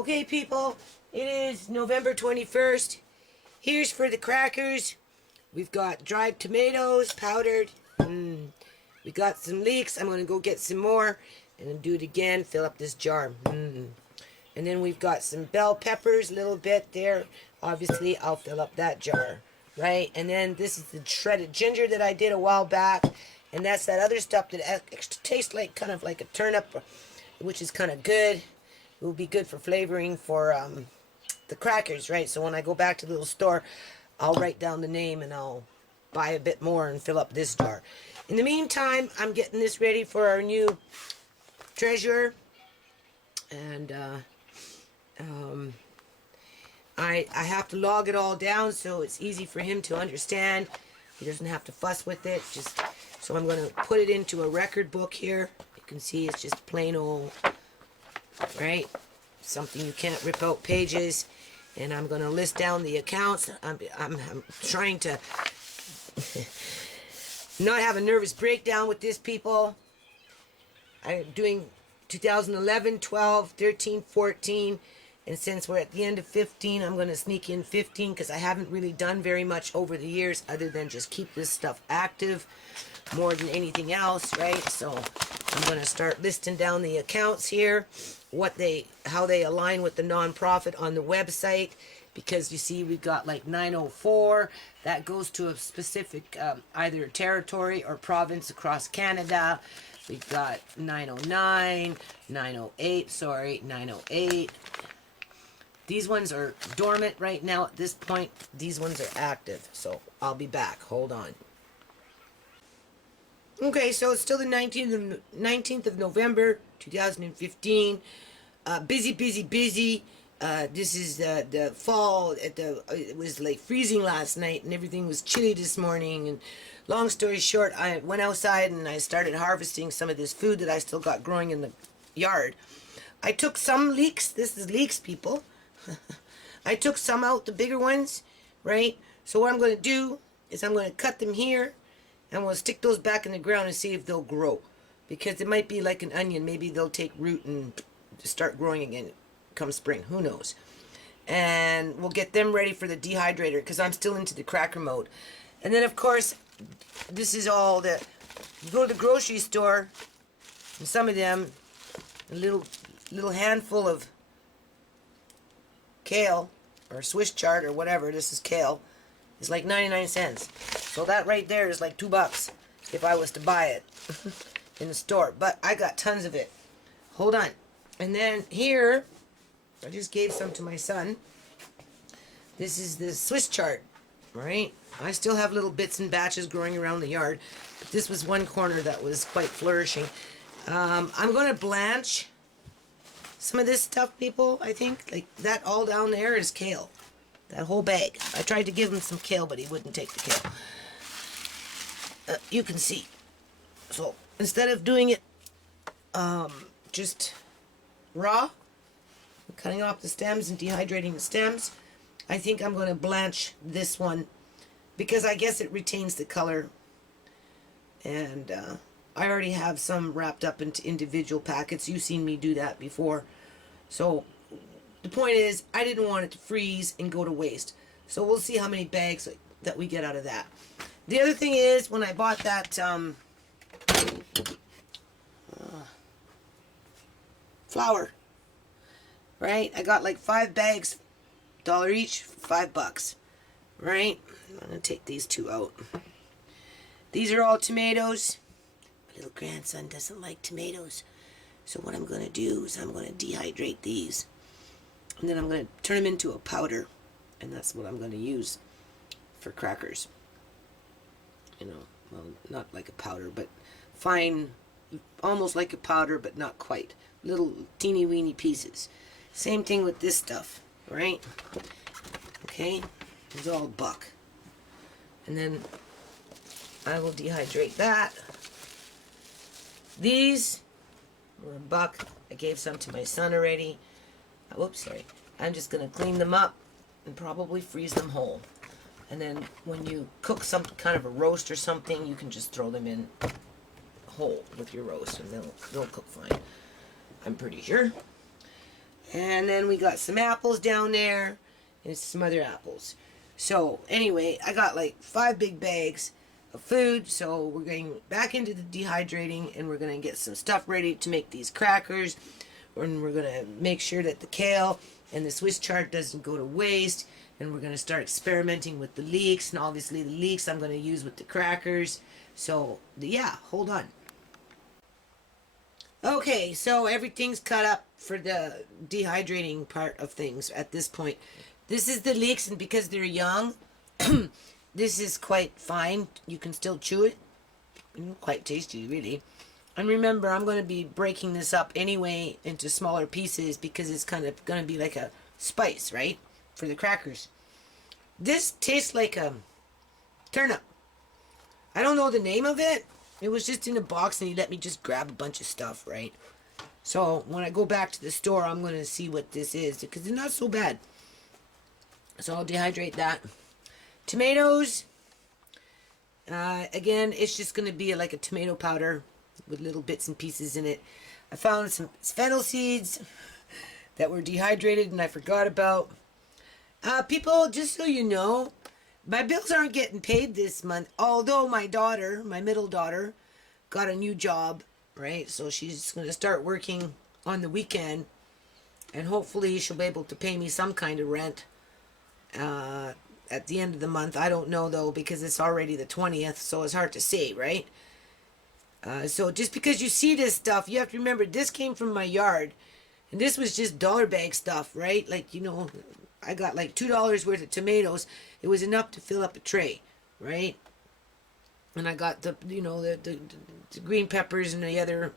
Okay, people, it is November 21st. Here's for the crackers. We've got dried tomatoes, powdered. We got some leeks. I'm going to go get some more and then do it again. Fill up this jar. And then we've got some bell peppers, a little bit there. Obviously, I'll fill up that jar, right? And then this is the shredded ginger that I did a while back. And that's that other stuff that tastes like kind of like a turnip, which is kind of good. It will be good for flavoring for the crackers, right? So when I go back to the little store, I'll write down the name and I'll buy a bit more and fill up this jar. In the meantime, I'm getting this ready for our new treasurer. And I have to log it all down so it's easy for him to understand. He doesn't have to fuss with it. So I'm going to put it into a record book here. You can see it's just plain old, right? Something you can't rip out pages. And I'm going to list down the accounts. I'm trying to not have a nervous breakdown with this, people. I'm doing 2011, 12, 13, 14. And since we're at the end of 15, I'm going to sneak in 15 because I haven't really done very much over the years other than just keep this stuff active more than anything else, right? So I'm going to start listing down the accounts here, how they align with the nonprofit on the website, because you see we've got like 904 that goes to a specific either territory or province across Canada. We've got 909, 908. These ones are dormant right now at this point. These ones are active, so I'll be back. Hold on. Okay, so it's still the 19th of November, 2015. Busy. This is the fall. It was like freezing last night, and everything was chilly this morning. And long story short, I went outside and I started harvesting some of this food that I still got growing in the yard. I took some leeks. This is leeks, people. I took some out, the bigger ones, right? So what I'm going to do is I'm going to cut them here. And we'll stick those back in the ground and see if they'll grow. Because it might be like an onion. Maybe they'll take root and start growing again come spring. Who knows? And we'll get them ready for the dehydrator because I'm still into the cracker mode. And then, of course, this is all the... You go to the grocery store, and some of them, a little handful of kale or Swiss chard or whatever, this is kale, is like 99 cents. So that right there is like $2 if I was to buy it in the store. But I got tons of it. Hold on. And then here, I just gave some to my son. This is the Swiss chard, right? I still have little bits and batches growing around the yard. But this was one corner that was quite flourishing. I'm going to blanch some of this stuff, people, I think. Like that all down there is kale. That whole bag. I tried to give him some kale, but he wouldn't take the kale. You can see. So, instead of doing it just raw, cutting off the stems and dehydrating the stems, I think I'm going to blanch this one because I guess it retains the color. And I already have some wrapped up into individual packets. You've seen me do that before. So, the point is, I didn't want it to freeze and go to waste. So we'll see how many bags that we get out of that. The other thing is, when I bought that flour, right? I got like 5 bags, $1 each, $5, right? I'm going to take these 2 out. These are all tomatoes. My little grandson doesn't like tomatoes. So what I'm going to do is I'm going to dehydrate these. And then I'm going to turn them into a powder. And that's what I'm going to use for crackers. You know, well, not like a powder, but fine, almost like a powder, but not quite. Little teeny weeny pieces. Same thing with this stuff, right? Okay, it's all buck. And then I will dehydrate that. These were $1. I gave some to my son already. Whoops, sorry. I'm just going to clean them up and probably freeze them whole. And then when you cook some kind of a roast or something, you can just throw them in whole with your roast and they'll cook fine. I'm pretty sure. And then we got some apples down there and some other apples. So anyway, I got like 5 big bags of food. So we're going back into the dehydrating and we're going to get some stuff ready to make these crackers. And we're going to make sure that the kale and the Swiss chard doesn't go to waste. And we're going to start experimenting with the leeks. And obviously the leeks I'm going to use with the crackers. So yeah, hold on. Okay, so everything's cut up for the dehydrating part of things at this point. This is the leeks, and because they're young, this is quite fine. You can still chew it. Quite tasty, really. And remember, I'm going to be breaking this up anyway into smaller pieces because it's kind of going to be like a spice, right? For the crackers. This tastes like a turnip. I don't know the name of it. It was just in a box and he let me just grab a bunch of stuff, right? So when I go back to the store, I'm going to see what this is because it's not so bad. So I'll dehydrate that. Tomatoes. Again, it's just going to be like a tomato powder with little bits and pieces in it. I found some fennel seeds that were dehydrated and I forgot about. People, just so you know, my bills aren't getting paid this month, although my daughter, my middle daughter, got a new job, right? So she's going to start working on the weekend, and hopefully she'll be able to pay me some kind of rent at the end of the month. I don't know, though, because it's already the 20th, so it's hard to say, right? So just because you see this stuff, you have to remember, this came from my yard, and this was just dollar bag stuff, right? Like, you know, I got like $2 worth of tomatoes. It was enough to fill up a tray, right? And I got the, you know, the green peppers and the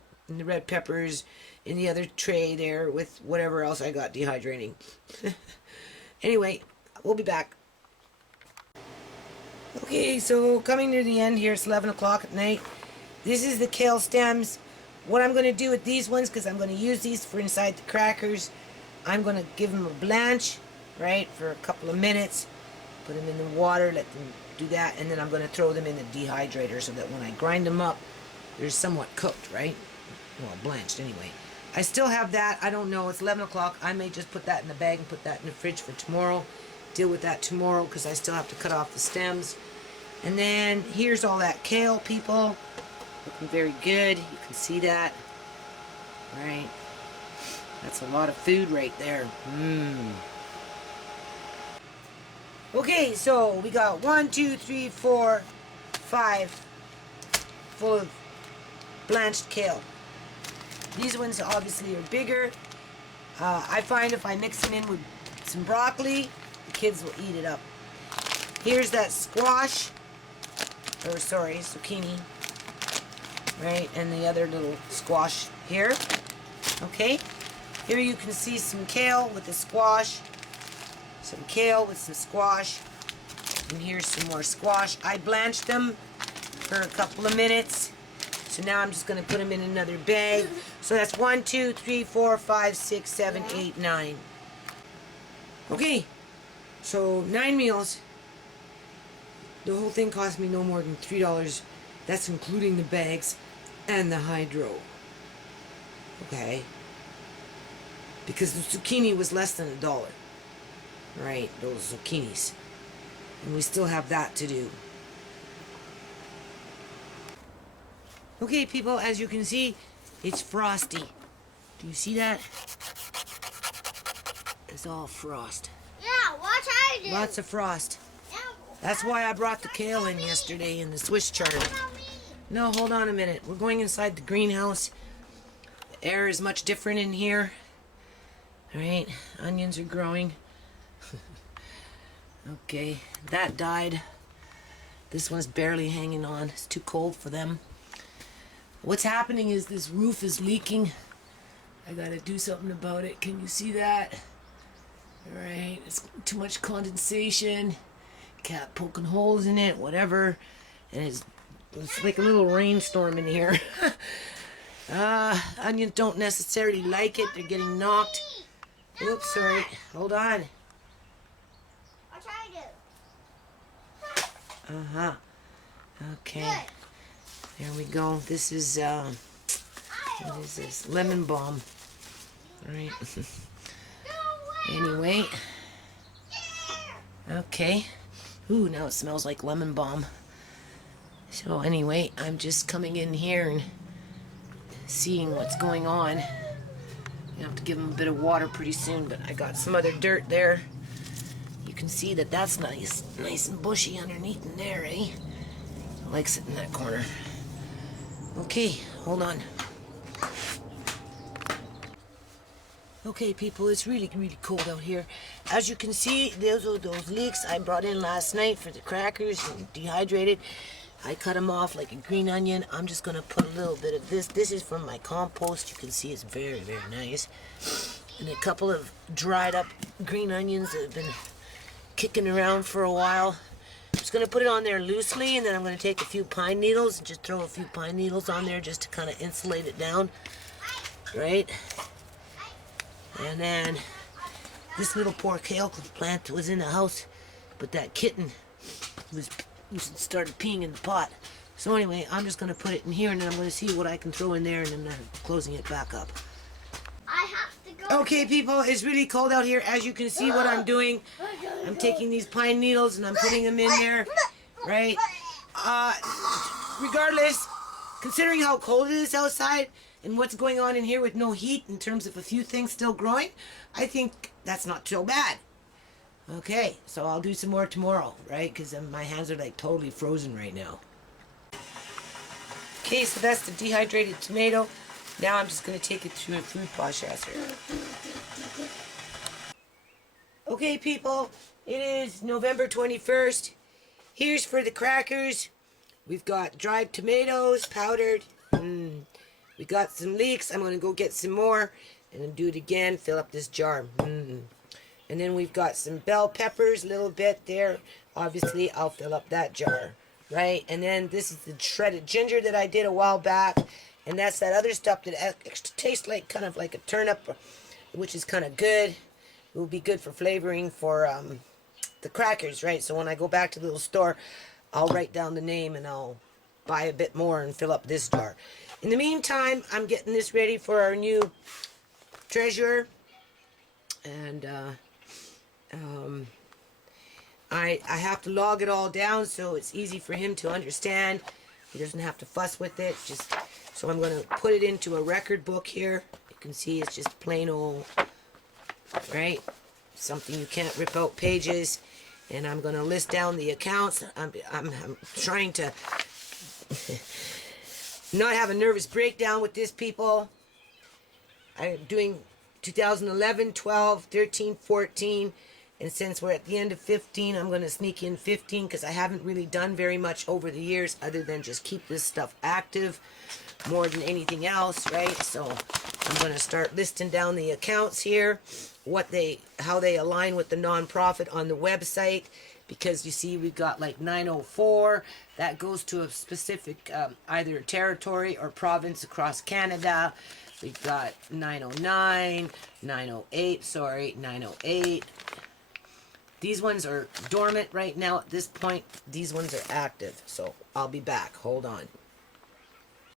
red peppers in the other tray there with whatever else I got dehydrating. Anyway, we'll be back. Okay, so coming near the end here, it's 11 o'clock at night. This is the kale stems. What I'm going to do with these ones, because I'm going to use these for inside the crackers, I'm going to give them a blanch, right, for a couple of minutes. Put them in the water, let them do that, and then I'm going to throw them in the dehydrator so that when I grind them up, they're somewhat cooked, right? Well, blanched anyway. I still have that. I don't know. It's 11 o'clock. I may just put that in the bag and put that in the fridge for tomorrow. Deal with that tomorrow because I still have to cut off the stems. And then here's all that kale, people. Looking very good. You can see that. Right? That's a lot of food right there. Okay, so we got 1, 2, 3, 4, 5 full of blanched kale. These ones obviously are bigger. I find if I mix them in with some broccoli, the kids will eat it up. Here's that squash, or sorry, zucchini, right? And the other little squash here. Okay, here you can see some kale with the squash. Some kale with some squash, and here's some more squash. I blanched them for a couple of minutes, so now I'm just going to put them in another bag. So that's 1, 2, 3, 4, 5, 6, 7, 8, 9. Okay, so 9 meals. The whole thing cost me no more than $3. That's including the bags and the hydro. Okay, because the zucchini was less than $1. Right, those zucchinis. And we still have that to do. Okay, people, as you can see, it's frosty. Do you see that? It's all frost. Yeah, watch how I do. Lots of frost. Yeah, That's why I brought the kale in yesterday and the Swiss chard. No, hold on a minute. We're going inside the greenhouse. The air is much different in here. Alright, onions are growing. Okay, that died. This one's barely hanging on. It's too cold for them. What's happening is this roof is leaking. I gotta do something about it. Can you see that? Alright, it's too much condensation. Cat poking holes in it, whatever. And it's like a little rainstorm in here. Onions don't necessarily like it. They're getting knocked. Oops, sorry. Hold on. Watch how I do. Uh-huh. Okay. There we go. This is, what is this? Lemon balm. Alright. Anyway. Okay. Ooh, now it smells like lemon balm. So anyway, I'm just coming in here and seeing what's going on. You have to give them a bit of water pretty soon, but I got some other dirt there. You can see that that's nice and bushy underneath in there, eh? I like sitting in that corner. Okay, hold on. Okay, people, it's really cold out here. As you can see, those are those leeks I brought in last night for the crackers and dehydrated. I cut them off like a green onion. I'm just going to put a little bit of this. This is from my compost. You can see it's very nice. And a couple of dried up green onions that have been kicking around for a while. I'm just going to put it on there loosely, and then I'm going to take a few pine needles and just throw a few pine needles on there just to kind of insulate it down. Right? And then this little poor kale plant was in the house, but that kitten started peeing in the pot. So anyway, I'm just going to put it in here, and then I'm going to see what I can throw in there, and then I'm closing it back up. I have to go. Okay, people, it's really cold out here. As you can see what I'm doing, I'm taking these pine needles and I'm putting them in there, right? Regardless, considering how cold it is outside and what's going on in here with no heat in terms of a few things still growing, I think that's not so bad. Okay, so I'll do some more tomorrow, right? Because my hands are like totally frozen right now. Okay, so that's the dehydrated tomato. Now I'm just going to take it through a food processor. Okay, people, it is November 21st. Here's for the crackers. We've got dried tomatoes, powdered. We got some leeks. I'm going to go get some more and then do it again. Fill up this jar. And then we've got some bell peppers, a little bit there. Obviously, I'll fill up that jar, right? And then this is the shredded ginger that I did a while back. And that's that other stuff that tastes like kind of like a turnip, which is kind of good. It will be good for flavoring for the crackers, right? So when I go back to the little store, I'll write down the name and I'll buy a bit more and fill up this jar. In the meantime, I'm getting this ready for our new treasurer. And I have to log it all down so it's easy for him to understand. He doesn't have to fuss with it. So I'm going to put it into a record book here. You can see it's just plain old, right? Something you can't rip out pages. And I'm going to list down the accounts. I'm trying to not have a nervous breakdown with this, people. I'm doing 2011, 12, 13, 14. And since we're at the end of 15, I'm going to sneak in 15 because I haven't really done very much over the years other than just keep this stuff active more than anything else, right? So I'm going to start listing down the accounts here, how they align with the nonprofit on the website, because you see we've got like 904 that goes to a specific either territory or province across Canada. We've got 909, 908. These ones are dormant right now at this point. These ones are active. So I'll be back. Hold on.